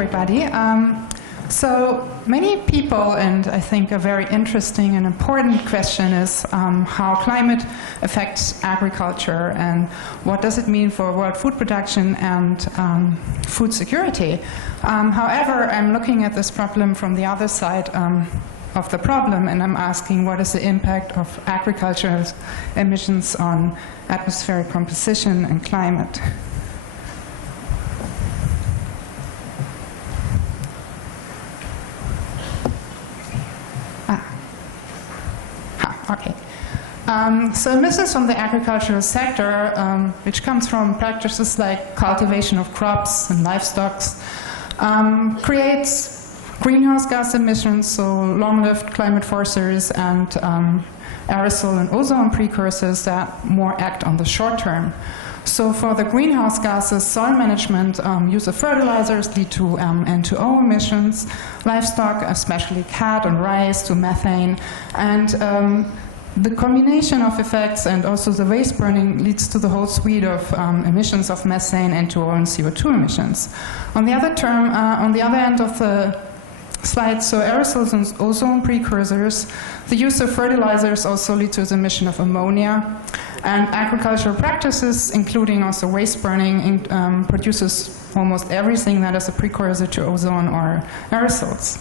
everybody. So many people, and I think a very interesting and important question is how climate affects agriculture and what does it mean for world food production and food security. However, I'm looking at this problem from the other side of the problem, and I'm asking what is the impact of agriculture's emissions on atmospheric composition and climate. Okay. So emissions from the agricultural sector, which comes from practices like cultivation of crops and livestock, creates greenhouse gas emissions, so long-lived climate forcers and aerosol and ozone precursors that more act on the short term. So for the greenhouse gases, soil management, use of fertilizers lead to N2O emissions, livestock, especially cat and rice, to methane, and the combination of effects and also the waste burning leads to the whole suite of emissions of methane, N2O, and CO2 emissions. On the other end of the slide, so aerosols and ozone precursors, the use of fertilizers also lead to the emission of ammonia. And agricultural practices, including also waste burning, produces almost everything that is a precursor to ozone or aerosols.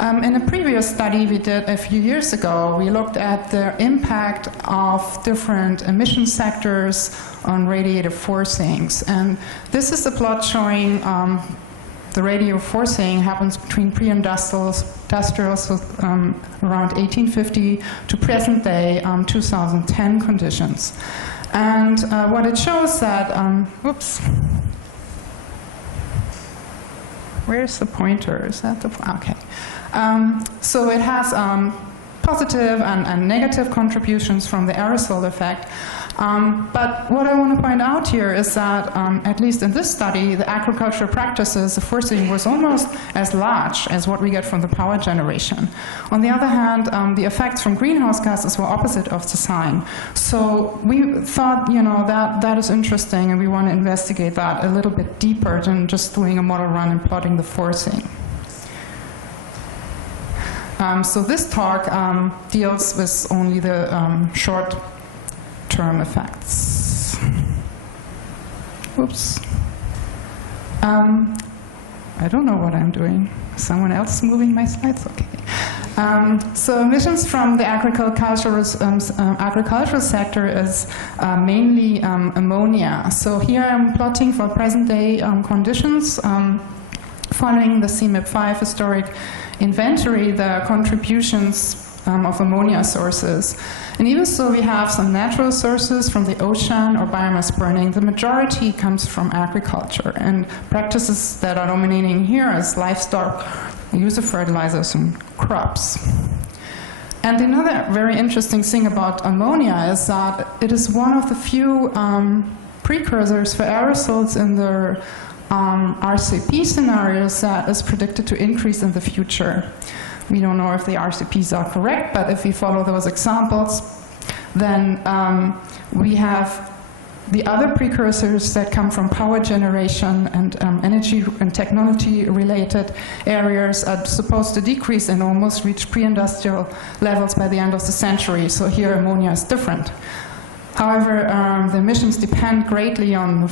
In a previous study we did a few years ago, we looked at the impact of different emission sectors on radiative forcings. And this is a plot showing the radiative forcing happens between pre-industrial, so around 1850 to present day 2010 conditions. And what it shows that, where's the pointer? Is that the, okay. So it has positive and negative contributions from the aerosol effect. But what I want to point out here is that, at least in this study, the agricultural practices, the forcing was almost as large as what we get from the power generation. On the other hand, the effects from greenhouse gases were opposite of the sign. So we thought, that is interesting, and we want to investigate that a little bit deeper than just doing a model run and plotting the forcing. So this talk deals with only the short-term effects. Oops. I don't know what I'm doing. Someone else moving my slides? Okay. So emissions from the agricultural sector is mainly ammonia. So here I'm plotting for present-day conditions, following the CMIP5 historic inventory, the contributions of ammonia sources. And even so, we have some natural sources from the ocean or biomass burning. The majority comes from agriculture, and practices that are dominating here is livestock, use of fertilizers, and crops. And another very interesting thing about ammonia is that it is one of the few precursors for aerosols in the RCP scenarios that is predicted to increase in the future. We don't know if the RCPs are correct, but if we follow those examples, then we have the other precursors that come from power generation and energy and technology-related areas are supposed to decrease and almost reach pre-industrial levels by the end of the century. So here ammonia is different. However, the emissions depend greatly on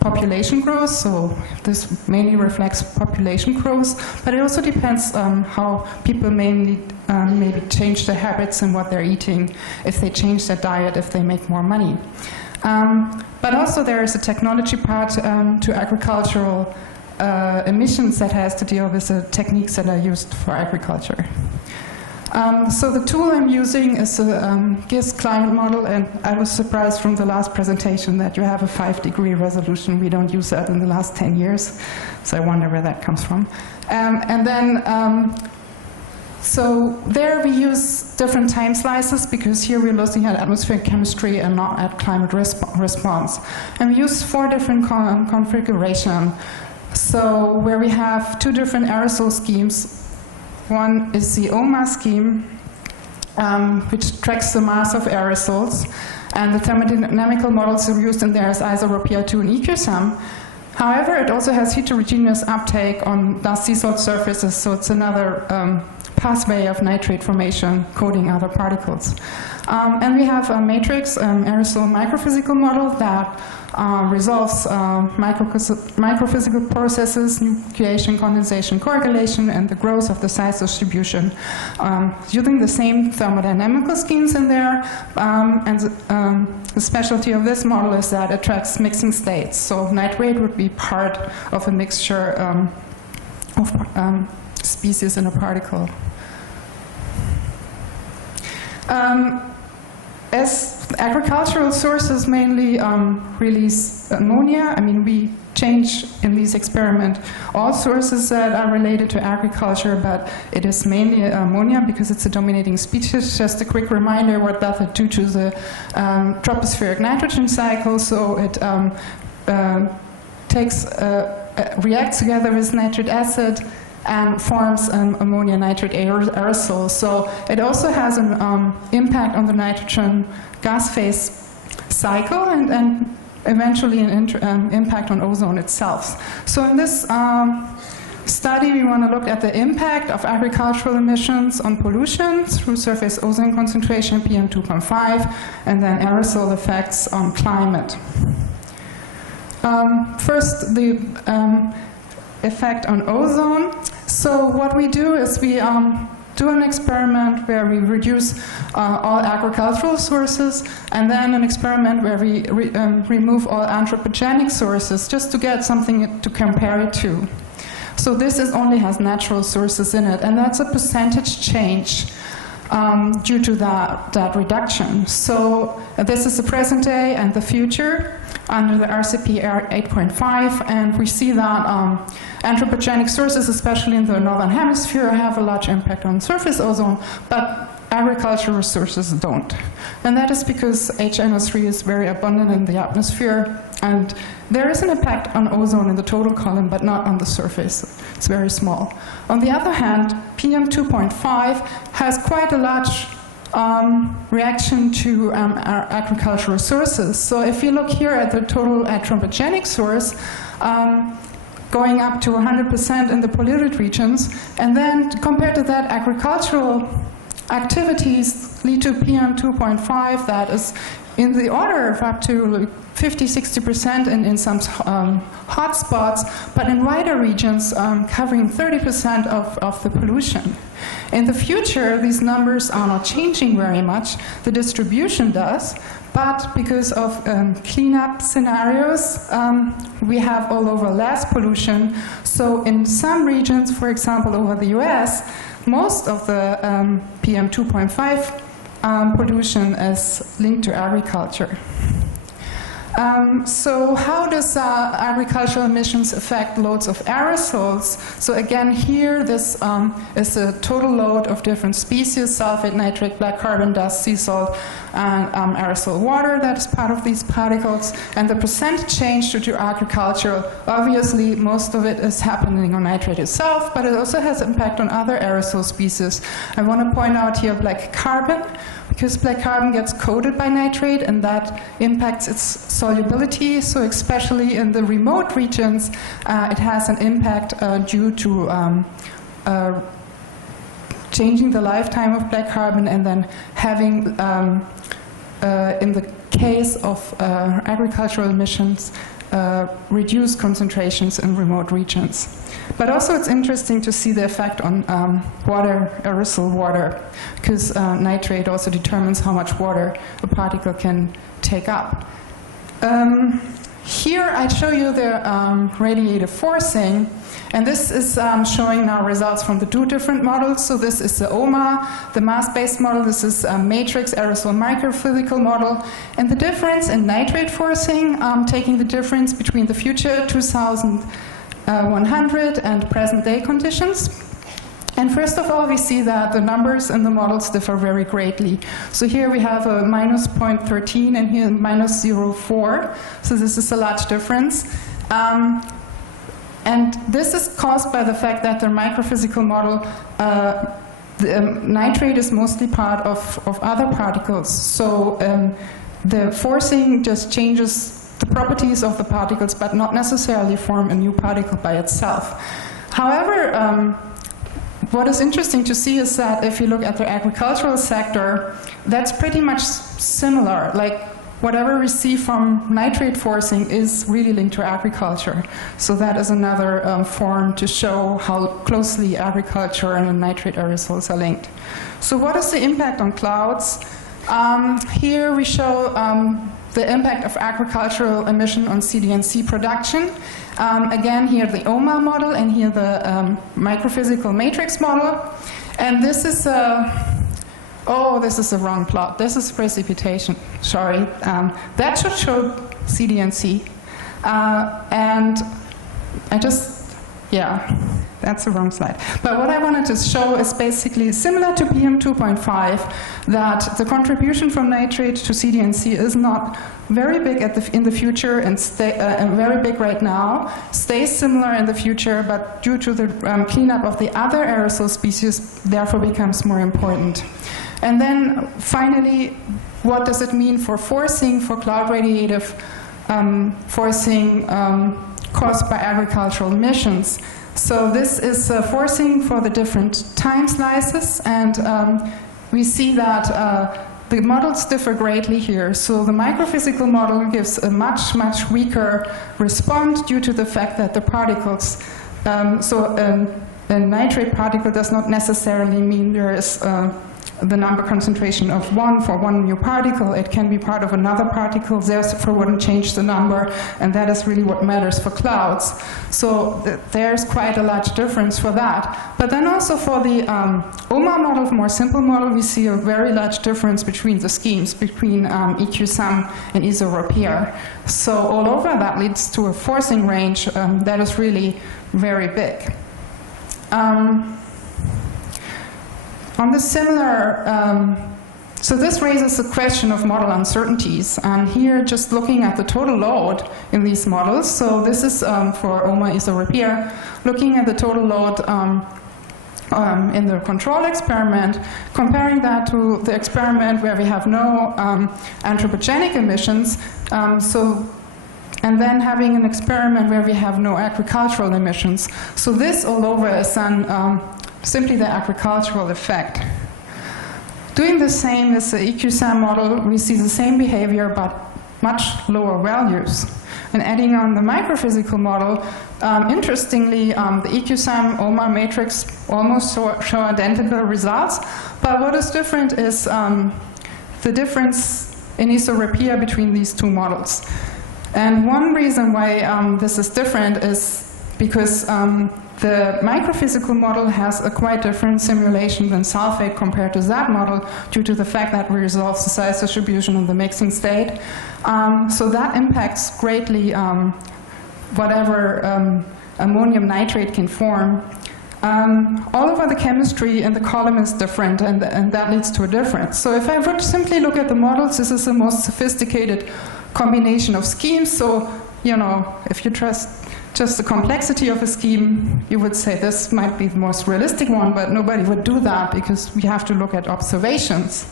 population growth, so this mainly reflects population growth, but it also depends how people mainly maybe change their habits and what they're eating, if they change their diet, if they make more money. But also there is a technology part to agricultural emissions that has to deal with the techniques that are used for agriculture. So the tool I'm using is a GIS climate model, and I was surprised from the last presentation that you have a 5-degree resolution. We don't use that in the last 10 years, so I wonder where that comes from. And then, so there we use different time slices, because here we're looking at atmospheric chemistry and not at climate response. And we use 4 different configurations. So where we have 2 different aerosol schemes. One is the OMA scheme, which tracks the mass of aerosols, and the thermodynamical models are used in there as ISO, PR2, and EQSUM. However, it also has heterogeneous uptake on dust sea salt surfaces, so it's another pathway of nitrate formation coating other particles. And we have a matrix aerosol microphysical model that resolves microphysical processes, nucleation, condensation, coagulation, and the growth of the size distribution, using the same thermodynamical schemes in there. And the specialty of this model is that it tracks mixing states. So nitrate would be part of a mixture of species in a particle. As agricultural sources mainly release ammonia, I mean, we change in this experiment all sources that are related to agriculture, but it is mainly ammonia because it's a dominating species. Just a quick reminder, what does it do to the tropospheric nitrogen cycle? So it reacts together with nitric acid and forms ammonia nitrate aerosol. So it also has an impact on the nitrogen gas phase cycle and eventually an impact on ozone itself. So in this study, we want to look at the impact of agricultural emissions on pollution through surface ozone concentration, PM2.5, and then aerosol effects on climate. First, the effect on ozone. So what we do is we do an experiment where we reduce all agricultural sources, and then an experiment where we remove all anthropogenic sources, just to get something to compare it to. So this only has natural sources in it, and that's a percentage change due to that reduction. So this is the present day and the future under the RCP 8.5, and we see that anthropogenic sources, especially in the northern hemisphere, have a large impact on surface ozone, but agricultural sources don't. And that is because HNO3 is very abundant in the atmosphere, and there is an impact on ozone in the total column, but not on the surface. It's very small. On the other hand, PM2.5 has quite a large reaction to our agricultural sources. So if you look here at the total anthropogenic source, going up to 100% in the polluted regions, and then compared to that, agricultural activities lead to PM2.5 that is in the order of up to 50–60% in some hot spots, but in wider regions covering 30% of the pollution. In the future, these numbers are not changing very much. The distribution does, but because of cleanup scenarios, we have all over less pollution. So in some regions, for example, over the US, most of the PM2.5 pollution is linked to agriculture. So how does agricultural emissions affect loads of aerosols? So again, here this is a total load of different species: sulfate, nitrate, black carbon, dust, sea salt, and aerosol water that is part of these particles. And the percent change due to agriculture, obviously most of it is happening on nitrate itself, but it also has impact on other aerosol species. I want to point out here black carbon, because black carbon gets coated by nitrate, and that impacts its solubility. So especially in the remote regions, it has an impact due to changing the lifetime of black carbon, and then having, in the case of agricultural emissions, reduced concentrations in remote regions. But also it's interesting to see the effect on water, aerosol water, because nitrate also determines how much water a particle can take up. Here I show you the radiative forcing, and this is showing now results from the two different models. So this is the OMA, the mass-based model. This is a matrix aerosol microphysical model. And the difference in nitrate forcing, taking the difference between the future 2100 and present day conditions. And first of all, we see that the numbers in the models differ very greatly. So here we have a minus 0.13 and here minus 0.4. So this is a large difference. And this is caused by the fact that the microphysical model, the nitrate is mostly part of other particles. So the forcing just changes the properties of the particles, but not necessarily form a new particle by itself. However, what is interesting to see is that if you look at the agricultural sector, that's pretty much similar. Like, whatever we see from nitrate forcing is really linked to agriculture. So that is another form to show how closely agriculture and nitrate aerosols are linked. So what is the impact on clouds? Here we show the impact of agricultural emission on CDNC production. Again, here the OMA model, and here the microphysical matrix model. And this is oh, this is the wrong plot. This is precipitation, sorry. That should show CDNC. And I just, yeah, that's the wrong slide. But what I wanted to show is basically similar to PM 2.5, that the contribution from nitrate to CDNC is not very big in the future and very big right now, stays similar in the future, but due to the cleanup of the other aerosol species, therefore becomes more important. And then finally, what does it mean for forcing, for cloud radiative forcing caused by agricultural emissions? So this is forcing for the different time slices, and we see that the models differ greatly here. So the microphysical model gives a much, much weaker response due to the fact that the particles, a nitrate particle does not necessarily mean there is the number concentration of 1 for one new particle. It can be part of another particle, therefore wouldn't change the number, and that is really what matters for clouds. So there's quite a large difference for that. But then also for the OMA model, more simple model, we see a very large difference between the schemes, between EQ-SUM and iso-repair. So all over that leads to a forcing range that is really very big. On the similar, so this raises the question of model uncertainties, and here just looking at the total load in these models, so this is for OMA iso-repair, looking at the total load in the control experiment, comparing that to the experiment where we have no anthropogenic emissions, and then having an experiment where we have no agricultural emissions. So this all over is then simply the agricultural effect. Doing the same as the EQ-SUM model, we see the same behavior but much lower values. And adding on the microphysical model, interestingly, the EQ-SUM OMA matrix almost show identical results, but what is different is the difference in iso-repair between these two models. And one reason why this is different is because the microphysical model has a quite different simulation than sulfate compared to that model due to the fact that we resolve the size distribution in the mixing state. So that impacts greatly whatever ammonium nitrate can form. All over the chemistry in the column is different, and that leads to a difference. So if I would simply look at the models, this is the most sophisticated combination of schemes. So, you know, if you trust just the complexity of a scheme, you would say this might be the most realistic one, but nobody would do that because we have to look at observations.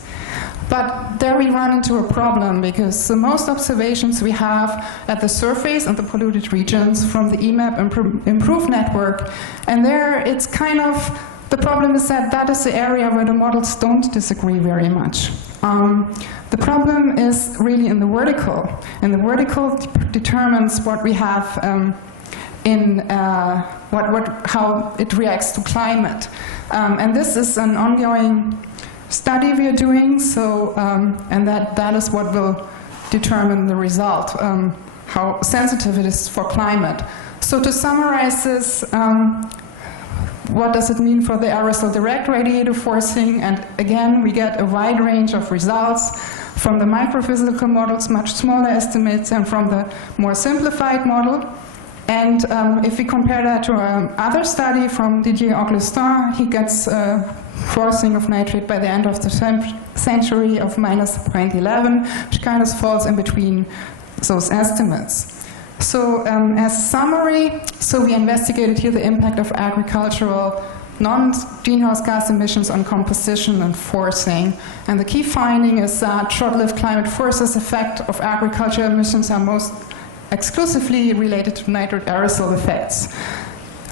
But there we run into a problem because the most observations we have at the surface and the polluted regions from the EMAP improved network, and there it's kind of, the problem is that that is the area where the models don't disagree very much. The problem is really in the vertical, and the vertical determines what we have how it reacts to climate. And this is an ongoing study we are doing, so, and that is what will determine the result, how sensitive it is for climate. So to summarize this, what does it mean for the aerosol direct radiative forcing? And again, we get a wide range of results from the microphysical models, much smaller estimates, and from the more simplified model. And if we compare that to another study from Didier Augustin, he gets forcing of nitrate by the end of the century of minus 0.11, which kind of falls in between those estimates. So as summary, so we investigated here the impact of agricultural non-greenhouse gas emissions on composition and forcing. And the key finding is that short-lived climate forces effect of agricultural emissions are most exclusively related to nitrate aerosol effects.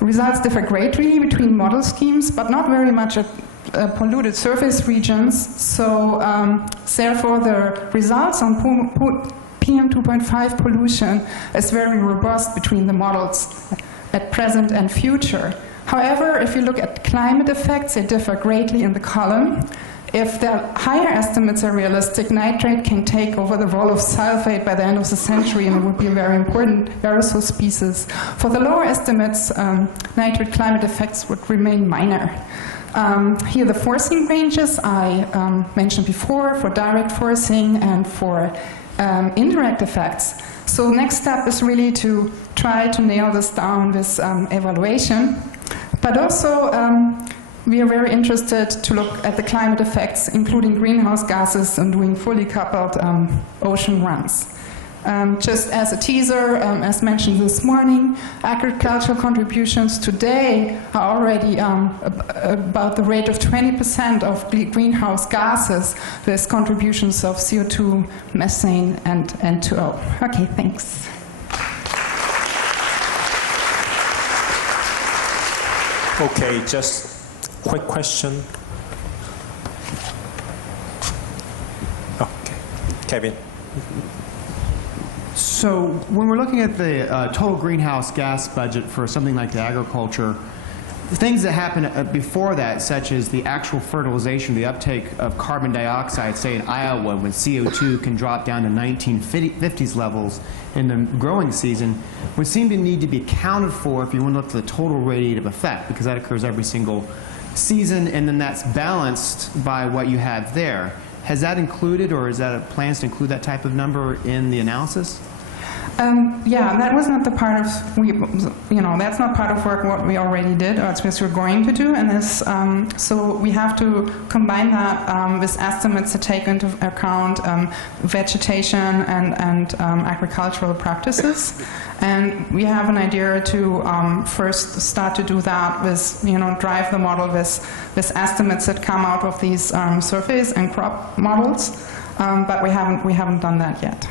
Results differ greatly between model schemes, but not very much at polluted surface regions. So therefore, the results on PM2.5 pollution is very robust between the models at present and future. However, if you look at climate effects, they differ greatly in the column. If the higher estimates are realistic, nitrate can take over the role of sulfate by the end of the century, and it would be a very important aerosol species. For the lower estimates, nitrate climate effects would remain minor. Here the forcing ranges I mentioned before for direct forcing and for indirect effects. So next step is really to try to nail this down with evaluation. But also, we are very interested to look at the climate effects, including greenhouse gases, and doing fully coupled ocean runs. Just as a teaser, as mentioned this morning, agricultural contributions today are already about the rate of 20% of greenhouse gases, with contributions of CO2, methane, and N2O. Okay, thanks. Okay, just quick question. Okay, Kevin. So when we're looking at the total greenhouse gas budget for something like the agriculture, things that happen before that, such as the actual fertilization, the uptake of carbon dioxide, say in Iowa, when CO2 can drop down to 1950s levels in the growing season, would seem to need to be accounted for if you want to look at the total radiative effect, because that occurs every single season, and then that's balanced by what you have there. Has that included, or is that plans to include that type of number in the analysis? Yeah, that was not the part of, that's not part of work what we already did, or it's what we're going to do, and this, so we have to combine that with estimates to take into account vegetation and agricultural practices. And we have an idea to first start to do that with, drive the model with estimates that come out of these surface and crop models, but we haven't done that yet.